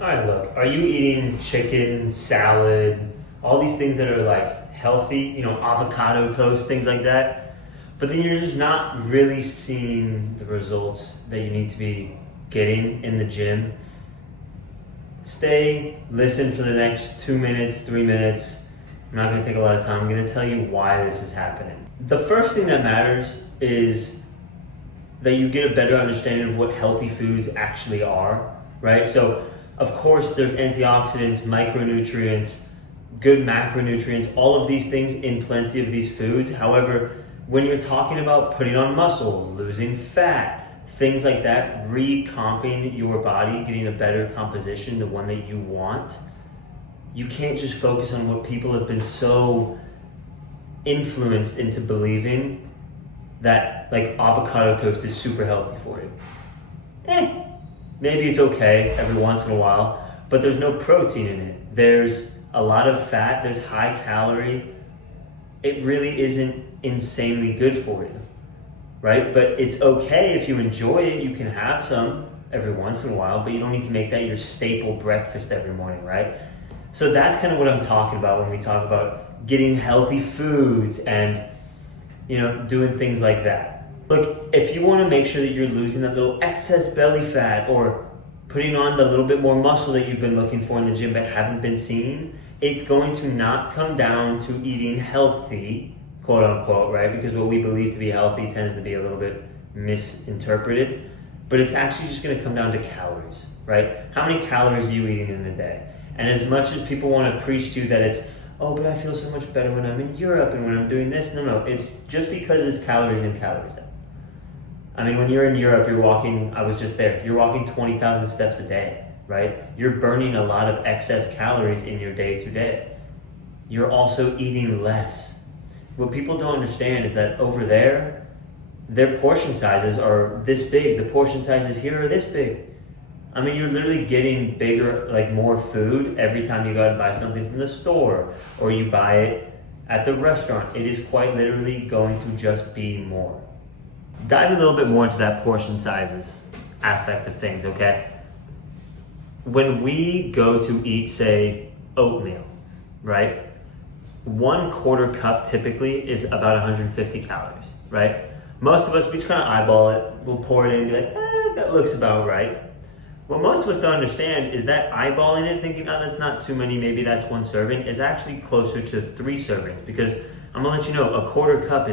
All right, look, are you eating chicken, salad, all these things that are like healthy, avocado toast, things like that? But then you're just not really seeing the results that you need to be getting in the gym. Stay, listen for the next 2 minutes, 3 minutes. I'm not going to take a lot of time. I'm going to tell you why this is happening. The first thing that matters is that you get a better understanding of what healthy foods actually are, right? So, of course, there's antioxidants, micronutrients, good macronutrients, all of these things in plenty of these foods. However, when you're talking about putting on muscle, losing fat, things like that, recomping your body, getting a better composition, the one that you want, you can't just focus on what people have been so influenced into believing that like avocado toast is super healthy for you. Maybe it's okay every once in a while, but there's no protein in it. There's a lot of fat, there's high calorie. It really isn't insanely good for you, right? But it's okay if you enjoy it, you can have some every once in a while, but you don't need to make that your staple breakfast every morning, right? So that's kind of what I'm talking about when we talk about getting healthy foods and doing things like that. Look, if you want to make sure that you're losing that little excess belly fat or putting on the little bit more muscle that you've been looking for in the gym but haven't been seeing, it's going to not come down to eating healthy, quote unquote, right? Because what we believe to be healthy tends to be a little bit misinterpreted. But it's actually just going to come down to calories, right? How many calories are you eating in a day? And as much as people want to preach to you that it's, oh, but I feel so much better when I'm in Europe and when I'm doing this. No, it's just because it's calories in, calories out. I mean, when you're in Europe, you're walking, I was just there, you're walking 20,000 steps a day, right? You're burning a lot of excess calories in your day to day. You're also eating less. What people don't understand is that over there, their portion sizes are this big. The portion sizes here are this big. I mean, you're literally getting bigger, like more food every time you go to buy something from the store or you buy it at the restaurant. It is quite literally going to just be more. Dive a little bit more into that portion sizes aspect of things, okay? When we go to eat, say, oatmeal, right? 1/4 cup typically is about 150 calories, right? Most of us, we just kind of eyeball it. We'll pour it in and be like, that looks about right. What most of us don't understand is that eyeballing it, thinking, oh, that's not too many, maybe that's one serving, is actually closer to 3 servings. Because I'm gonna let you know, 1/4 cup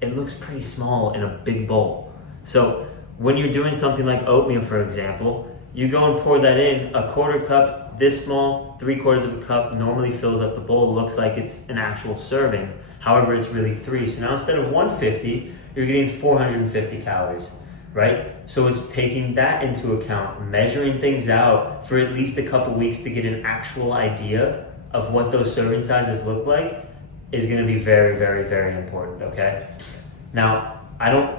it looks pretty small in a big bowl. So when you're doing something like oatmeal, for example, you go and pour that in, 1/4 cup, this small, 3/4 of a cup normally fills up the bowl, looks like it's an actual serving. However, it's really 3. So now instead of 150, you're getting 450 calories. Right? So it's taking that into account, measuring things out for at least a couple weeks to get an actual idea of what those serving sizes look like is going to be very, very, very important, okay? Now, I don't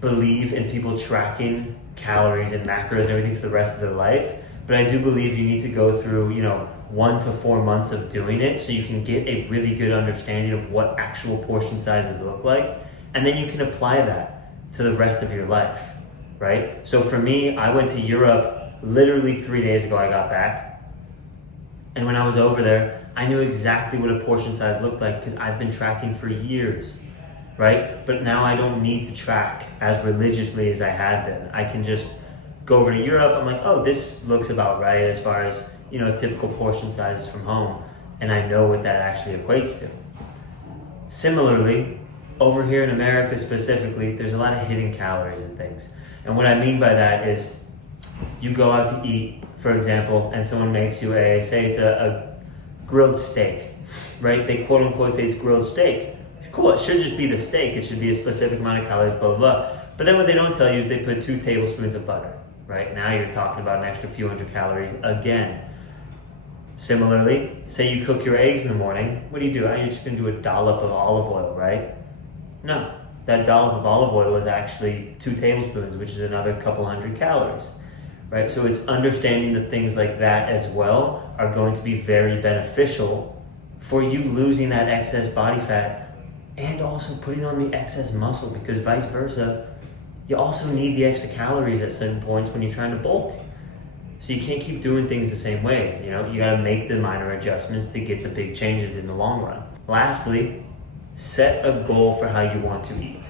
believe in people tracking calories and macros and everything for the rest of their life, but I do believe you need to go through, 1 to 4 months of doing it so you can get a really good understanding of what actual portion sizes look like, and then you can apply that to the rest of your life, right? So for me, I went to Europe literally 3 days ago. I got back, and when I was over there, I knew exactly what a portion size looked like because I've been tracking for years, right? But now I don't need to track as religiously as I had been. I can just go over to Europe. I'm like, oh, this looks about right as far as typical portion sizes from home, and I know what that actually equates to. Similarly, over here in America specifically, there's a lot of hidden calories and things. And what I mean by that is you go out to eat, for example, and someone makes you say it's a grilled steak, right? They quote unquote say it's grilled steak. Cool, it should just be the steak. It should be a specific amount of calories, blah, blah, blah. But then what they don't tell you is they put 2 tablespoons of butter, right? Now you're talking about an extra few hundred calories again. Similarly, say you cook your eggs in the morning. What do? You're just gonna do a dollop of olive oil, right? No, that dollop of olive oil is actually 2 tablespoons, which is another couple hundred calories, right? So it's understanding that things like that as well are going to be very beneficial for you losing that excess body fat and also putting on the excess muscle, because vice versa, you also need the extra calories at certain points when you're trying to bulk. So you can't keep doing things the same way. You know, you gotta make the minor adjustments to get the big changes in the long run. Lastly, set a goal for how you want to eat.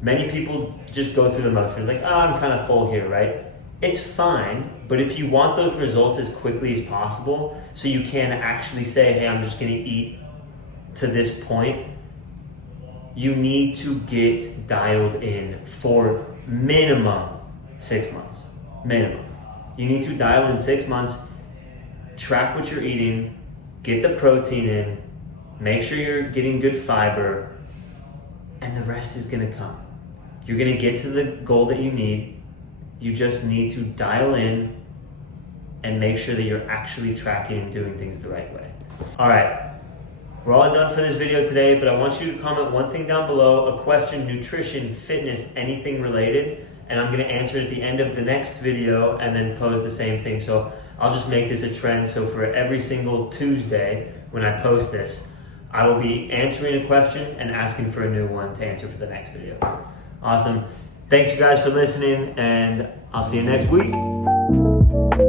Many people just go through the motions like, oh, I'm kind of full here, right? It's fine, but if you want those results as quickly as possible, so you can actually say, hey, I'm just gonna eat to this point, you need to get dialed in for minimum 6 months. Minimum. You need to dial in 6 months, track what you're eating, get the protein in, make sure you're getting good fiber, and the rest is gonna come. You're gonna get to the goal that you need. You just need to dial in and make sure that you're actually tracking and doing things the right way. All right, we're all done for this video today, but I want you to comment one thing down below, a question, nutrition, fitness, anything related, and I'm gonna answer it at the end of the next video and then pose the same thing. So I'll just make this a trend. So for every single Tuesday when I post this, I will be answering a question and asking for a new one to answer for the next video. Awesome. Thanks you guys for listening, and I'll see you next week.